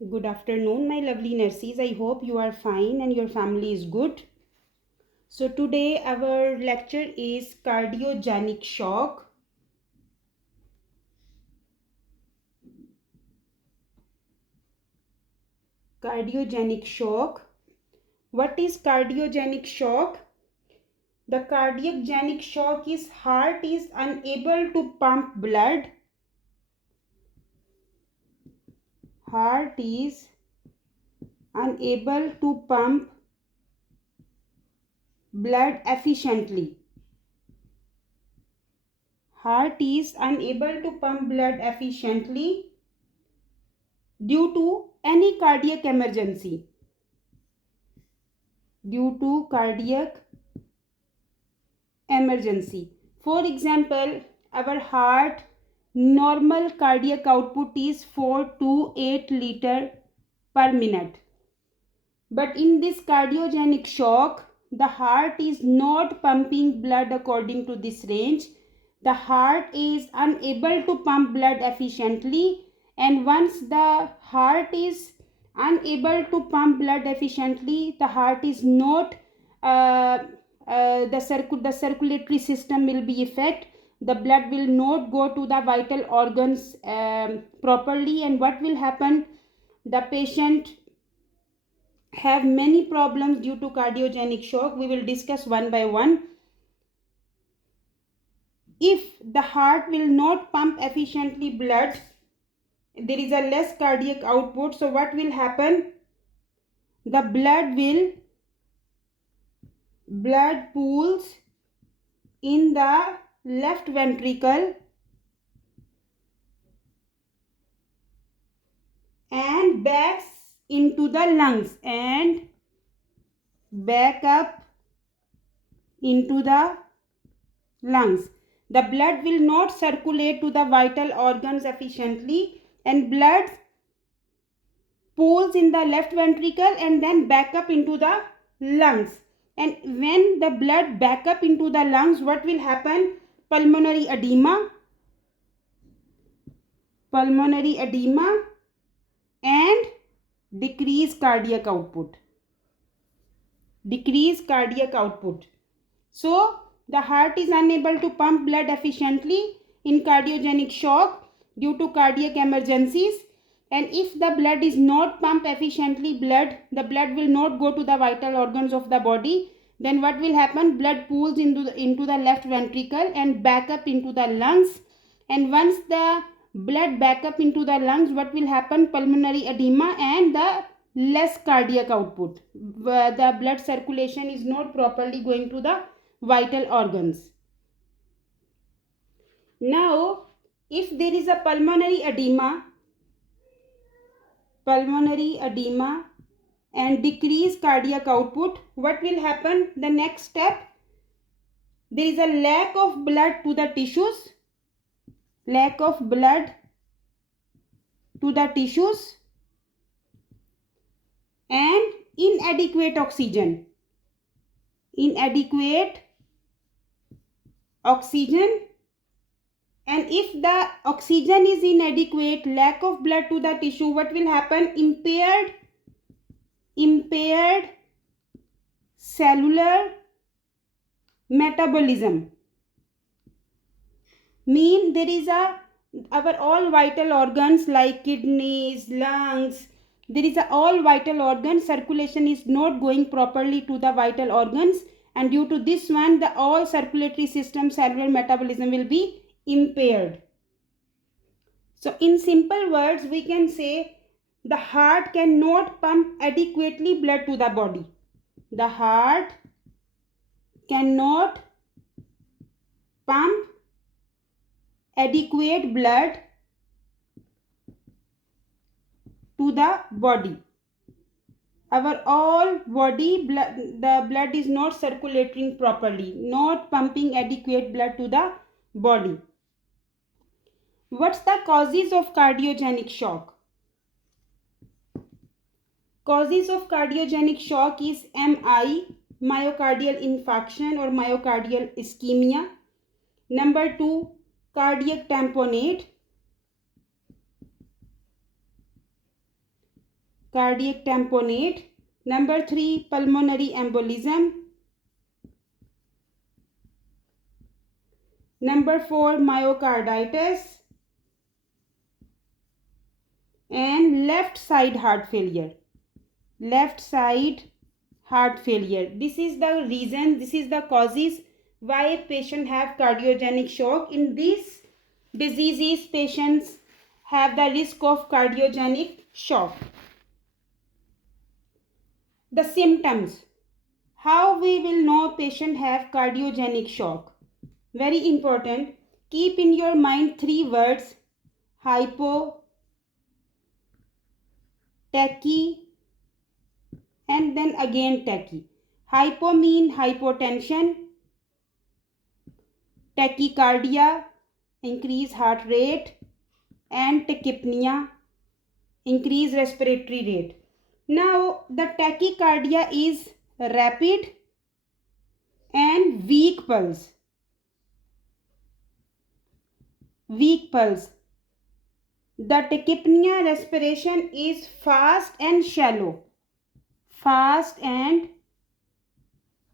Good afternoon, my lovely nurses. I hope you are fine and your family is good. So, today our lecture is cardiogenic shock. Cardiogenic shock. What is cardiogenic shock? The cardiogenic shock is heart is unable to pump blood. Heart is unable to pump blood efficiently. Heart is unable to pump blood efficiently due to any cardiac emergency. Due to cardiac emergency. For example, our heart normal cardiac output is 4 to 8 liter per minute. But in this cardiogenic shock, the heart is not pumping blood according to this range. The heart is unable to pump blood efficiently, and once the heart is unable to pump blood efficiently, the heart is not the circulatory system will be affected. The blood will not go to the vital organs properly, and what will happen? The patient have many problems due to cardiogenic shock. We will discuss one by one. If the heart will not pump efficiently blood, there is a less cardiac output. So what will happen? The blood pools in the left ventricle and backs into the lungs and back up into the lungs. The blood will not circulate to the vital organs efficiently, and blood pools in the left ventricle and then back up into the lungs. And when the blood back up into the lungs, what will happen? Pulmonary edema and decreased cardiac output. So the heart is unable to pump blood efficiently in cardiogenic shock due to cardiac emergencies. And if the blood is not pumped efficiently, the blood will not go to the vital organs of the body. Then what will happen? Blood pools into the left ventricle and back up into the lungs. And once the blood back up into the lungs, what will happen? Pulmonary edema and the less cardiac output. The blood circulation is not properly going to the vital organs. Now, if there is a pulmonary edema and decreased cardiac output, what will happen? The next step, there is a lack of blood to the tissues, and inadequate oxygen. And if the oxygen is inadequate, lack of blood to the tissue, what will happen? Impaired cellular metabolism. Mean there is our all vital organs like kidneys, lungs, there is all vital organs, circulation is not going properly to the vital organs, and due to this one, the all circulatory system, cellular metabolism will be impaired. So in simple words, we can say the heart cannot pump adequately blood to the body. The heart cannot pump adequate blood to the body. Our all body the blood is not circulating properly, not pumping adequate blood to the body. What's the causes of cardiogenic shock? Causes of cardiogenic shock is MI, myocardial infarction or myocardial ischemia. Number 2, cardiac tamponade. cardiac tamponade. Number 3, pulmonary embolism. Number 4, myocarditis. And left side heart failure. Left side heart failure. This is the reason, this is the causes why a patient have cardiogenic shock. In these diseases, patients have the risk of cardiogenic shock. The symptoms. How we will know patient have cardiogenic shock? Very important. Keep in your mind 3 words: hypo, tachy, and then again tachy. Hypo mean hypotension, tachycardia, increase heart rate, and tachypnea, increase respiratory rate. Now the tachycardia is rapid and weak pulse. Weak pulse. The tachypnea respiration is fast and shallow. Fast and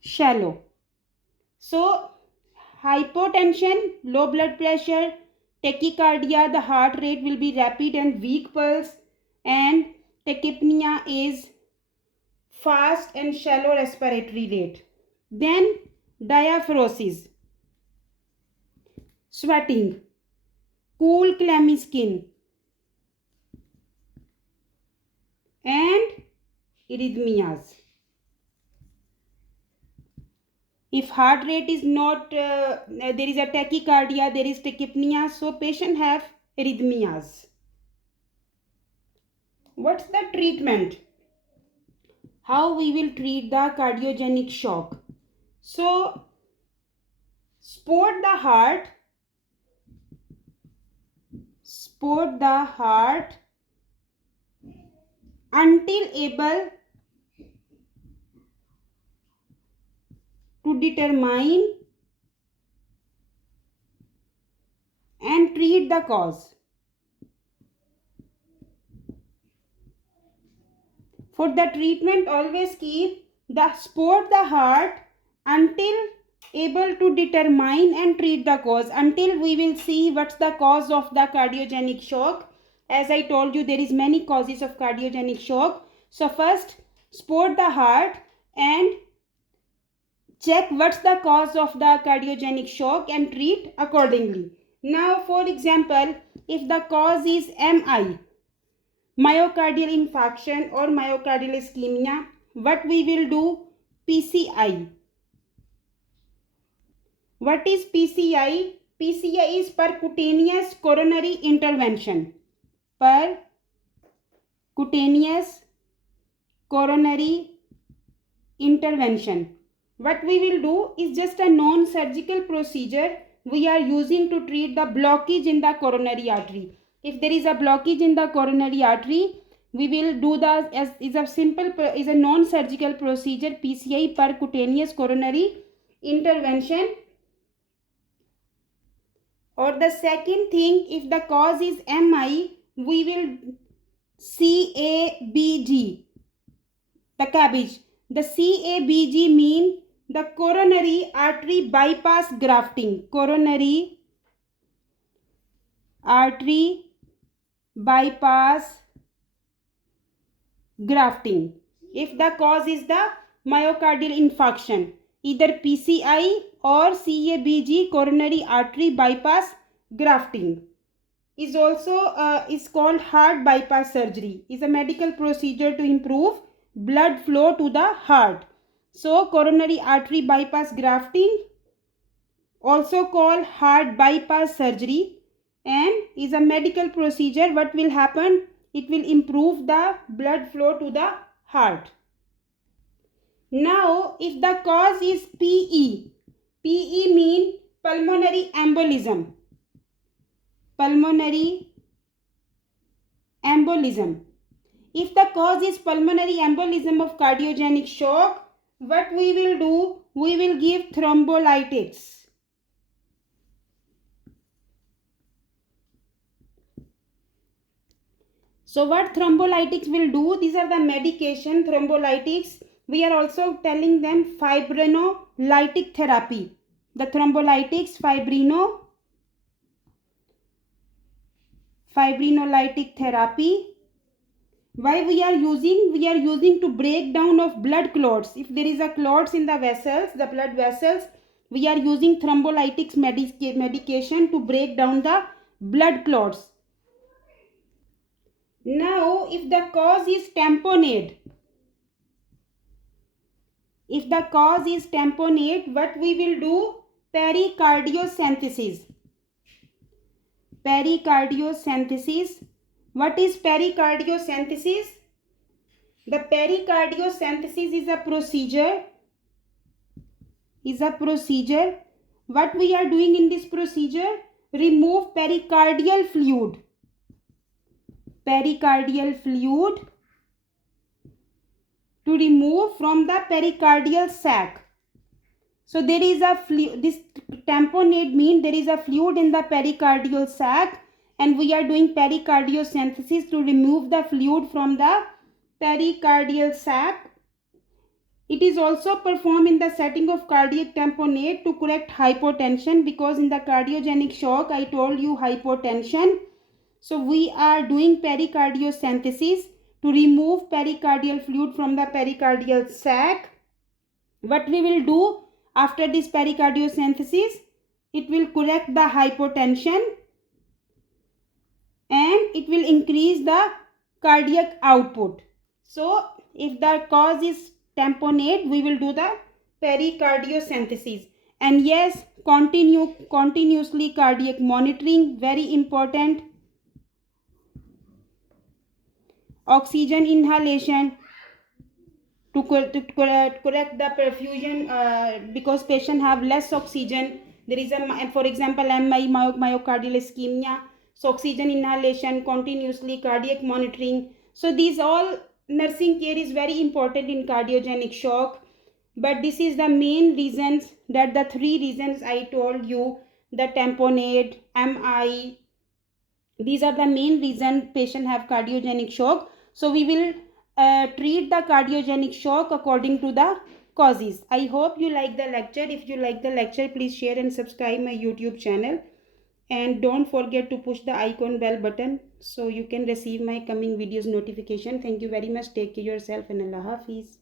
shallow. So hypotension, low blood pressure, tachycardia, the heart rate will be rapid and weak pulse, and tachypnea is fast and shallow respiratory rate. Then diaphoresis, sweating, cool clammy skin, and arrhythmias. If heart rate is not, there is a tachycardia, there is tachypnea, so patient have arrhythmias. What's the treatment? How we will treat the cardiogenic shock? So, support the heart until able to determine and treat the cause. For the treatment, always keep the support the heart until able to determine and treat the cause, until we will see what's the cause of the cardiogenic shock. As I told you, there is many causes of cardiogenic shock. So first, support the heart and check what's the cause of the cardiogenic shock and treat accordingly. Now, for example, if the cause is MI, myocardial infarction or myocardial ischemia, what we will do? PCI. What is PCI? PCI is percutaneous coronary intervention. Percutaneous coronary intervention. What we will do is just a non-surgical procedure we are using to treat the blockage in the coronary artery. If there is a blockage in the coronary artery, we will do the is a non-surgical procedure, PCI, percutaneous coronary intervention. Or the second thing, if the cause is MI, we will CABG, the cabbage. The CABG mean the coronary artery bypass grafting. Coronary artery bypass grafting. If the cause is the myocardial infarction, either PCI or CABG, coronary artery bypass grafting, is also is called heart bypass surgery. Is a medical procedure to improve blood flow to the heart. So coronary artery bypass grafting, also called heart bypass surgery, and is a medical procedure. What will happen? It will improve the blood flow to the heart. Now, if the cause is PE, PE mean pulmonary embolism. Pulmonary embolism. If the cause is pulmonary embolism of cardiogenic shock, what we will do? We will give thrombolytics. So what thrombolytics will do, these are the medication thrombolytics. We are also telling them fibrinolytic therapy. The thrombolytics fibrinolytic therapy. Why we are using to break down of blood clots. If there is a clots in the vessels, the blood vessels, we are using thrombolytics medication to break down the blood clots. Now, if the cause is tamponade, what we will do? Pericardio synthesis. What is pericardio synthesis? The pericardio synthesis is a procedure. What we are doing in this procedure? Remove pericardial fluid. To remove from the pericardial sac. So there is a fluid. This tamponade means there is a fluid in the pericardial sac, and we are doing pericardio synthesis to remove the fluid from the pericardial sac. It is also performed in the setting of cardiac tamponade to correct hypotension, because in the cardiogenic shock I told you hypotension. So we are doing pericardio synthesis to remove pericardial fluid from the pericardial sac. What we will do after this pericardio synthesis? It will correct the hypotension and it will increase the cardiac output. So if the cause is tamponade, we will do the pericardio synthesis. And yes, continuously cardiac monitoring, very important. Oxygen inhalation to correct the perfusion, because patient have less oxygen. There is for example, myocardial ischemia. So oxygen inhalation, continuously cardiac monitoring. So these all nursing care is very important in cardiogenic shock. But this is the main reasons, that the 3 reasons I told you, the tamponade, MI. These are the main reason patient have cardiogenic shock. So we will treat the cardiogenic shock according to the causes. I hope you like the lecture. If you like the lecture, please share and subscribe my YouTube channel. And don't forget to push the icon bell button so you can receive my coming videos notification. Thank you very much. Take care of yourself and Allah Hafiz.